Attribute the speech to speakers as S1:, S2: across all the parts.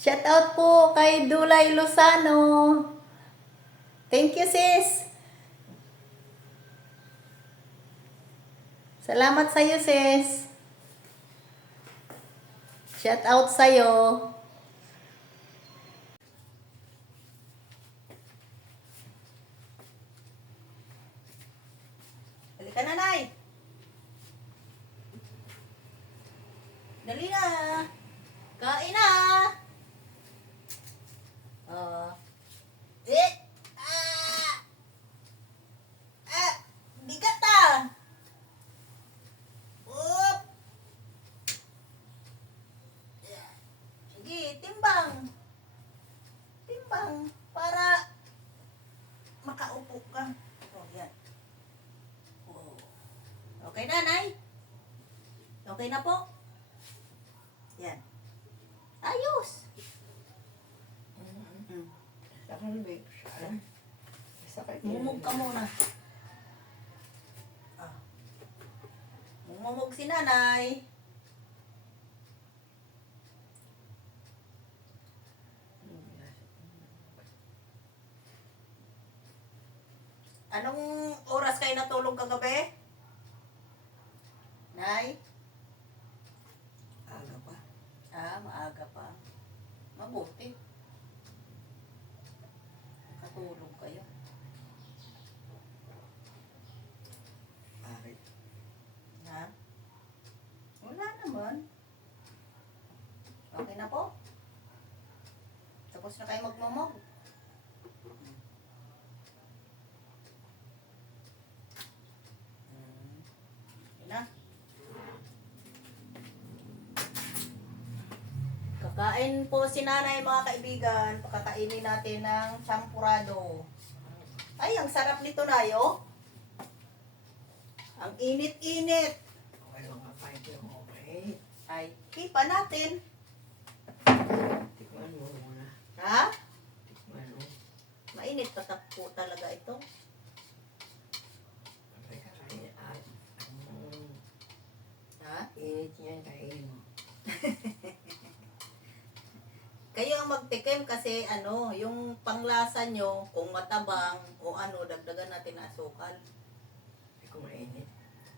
S1: Shout out po kay Dulay Lozano. Thank you, sis. Salamat sa'yo, sis. Shout out sa'yo. Halika na, Nay. Dali na. Kain na. Oh. Eh. Ah. Ah. Bigat ah. Up. Sige, timbang. Timbang. Para makaupo ka. Oh, yan. Oh. Okay na, Nay? Okay na po? Yan. Ayos. Mm. Mumug ka muna. Ah. Mumumog si nanay. Anong oras kayo natulog kagabi? Nay?
S2: Aga pa.
S1: Ah, maaga pa. Mabuti. Nakatulog kayo.
S2: Bakit?
S1: Ha? Wala naman. Okay na po. Tapos na kayo magmamog. Hmm. Na. Kakain po si nanay mga kaibigan. Pakakainin natin ng champurado. Ay, ang sarap nito na Ang init-init.
S2: Okay okay.
S1: Ay, kipa natin.
S2: Tikman mo muna.
S1: Ha?
S2: Mo.
S1: Mainit pa ta- po talaga ito. Ha?
S2: init niyan kain mo.
S1: Kayo ang magtikim kasi ano, yung panglasa nyo, kung matabang o ano, dagdagan natin asukal.
S2: Hindi ko mainit.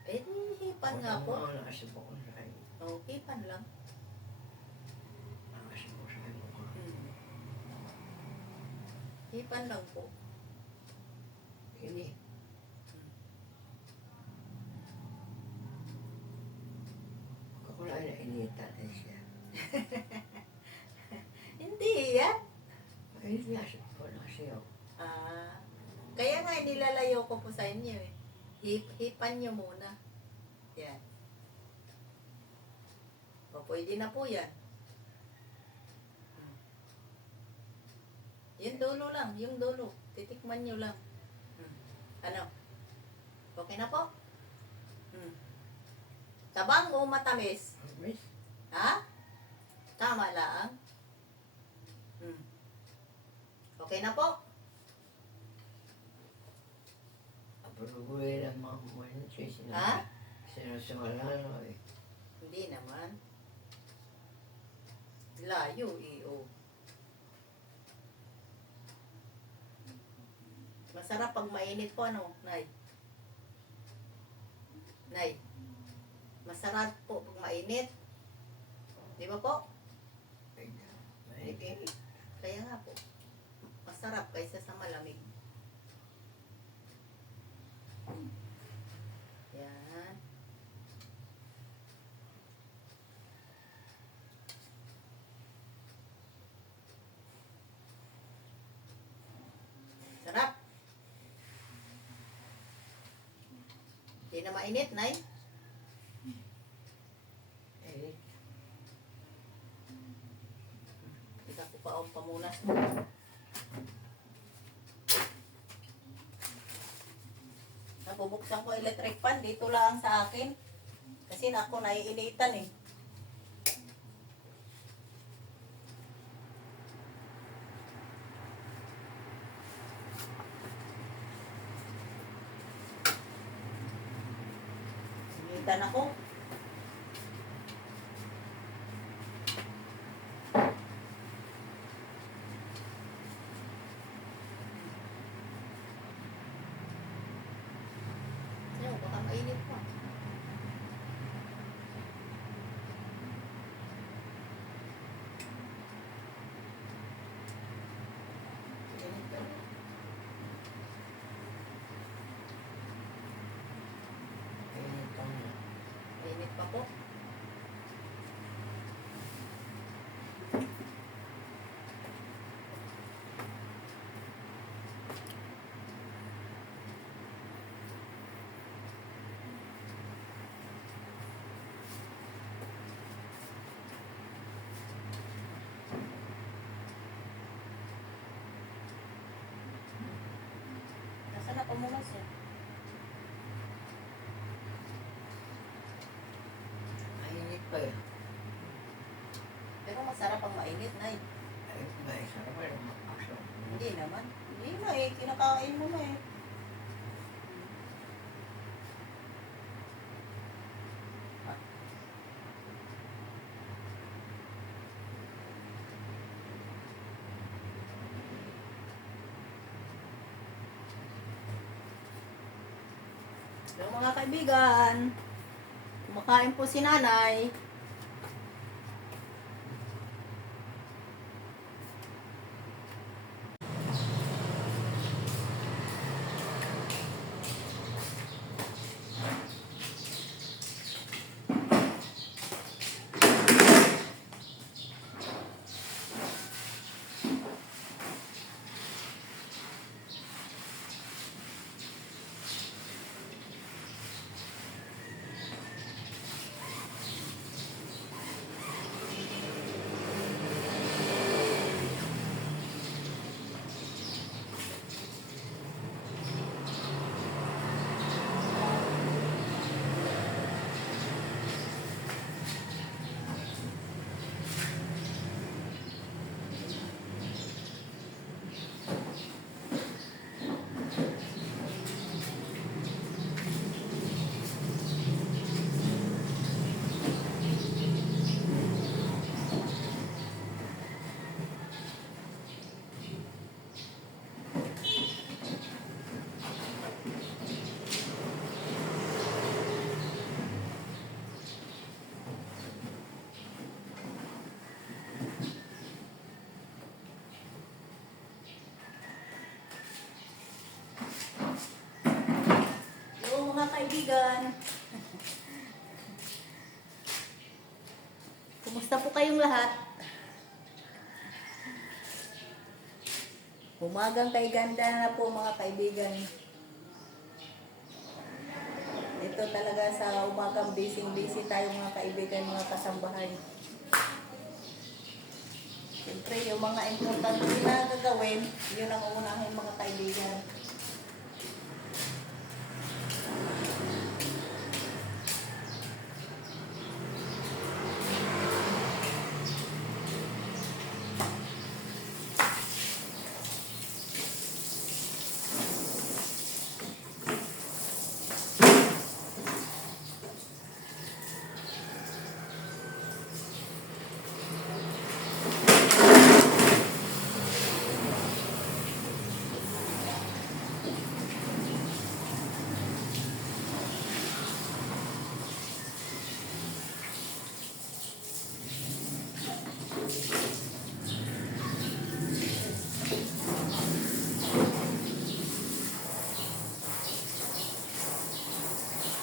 S1: Eh, hipan nga po.
S2: Ang nakasibok ko sa kain.
S1: O, hipan lang.
S2: Nakasibok sa kain mo.
S1: Hmm. Hipan lang po.
S2: Hindi. Lang na initan ay siya.
S1: Hindi yan.
S2: Mainit nga siya. Ko na siya.
S1: Ah, kaya nga nilalayo ko po sa inyo eh. Hip, hipan nyo muna. Yan. O, pwede na po yan. Yung dulo lang, yung dulo. Titikman nyo lang. Hmm. Ano? Okay na po? Hmm. Tabang o matamis?
S2: Miss?
S1: Ha? Tama lang. Hmm. Okay na po?
S2: Apuruguin ang mga kumain siya.
S1: Ha?
S2: Sinasungalan mo eh.
S1: Hindi naman. Layo eh, oh. Masarap pag mainit po, ano, Nay? Nay, masarap po pag mainit. Di ba po? Kaya nga po. Masarap kaysa sa malamig. Yan. Sarap. Hindi na mainit, Nay.
S2: Eh,
S1: Kita ko pa ang pamunas. Napubuksan ko electric fan dito lang sa akin. Kasi na ako naiinitan eh. Initan ako.
S3: Eh.
S2: Mainit pa eh.
S1: Pero masarap ang mainit, Nay.
S2: Ay, may sarap pa yung.
S1: Hindi naman. Hindi na eh. Kinakain mo na eh. Hello mga kaibigan. Kumakain po si nanay. Hello mga kaibigan. Kumusta po kayong lahat? Umagang kay ganda na po mga kaibigan. Ito talaga sa umagang busy-busy tayo mga kaibigan, mga kasambahay. Siyempre, yung mga importante na gagawin, yun ang unahin mga kaibigan.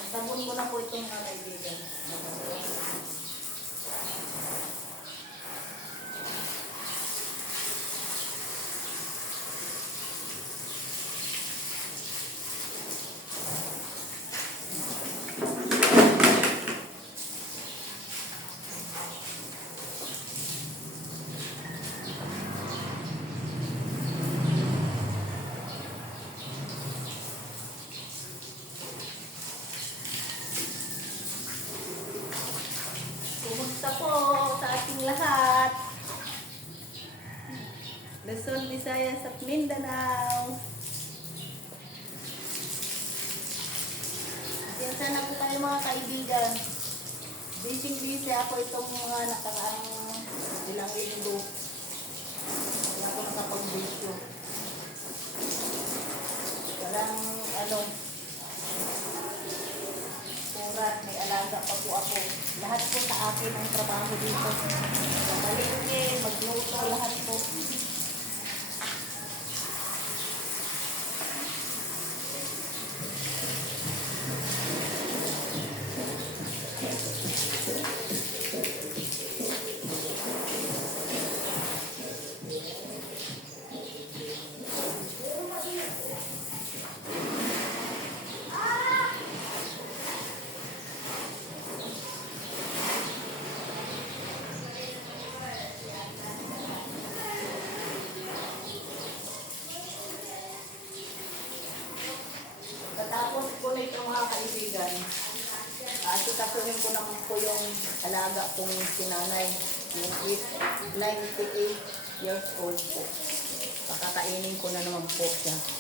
S1: Sabon ko na po itong mga kaibigan. Kumusta po sa ating lahat? Luzon, Visayas at Mindanao. Yan sana po tayo mga kaibigan. Busy busy ako itong mga nakaraang ilang linggo. Wala ako nakapag-video. Walang ano, Turat, may alaga pa po ako. Lahat po sa akin ang trabaho dito. Mamalingke, magluto, lahat po. dyan. Ah, Asikasuhin ko naman po yung alaga kong sinanay. Yung 98 years old po. Pakakainin ko na naman po siya.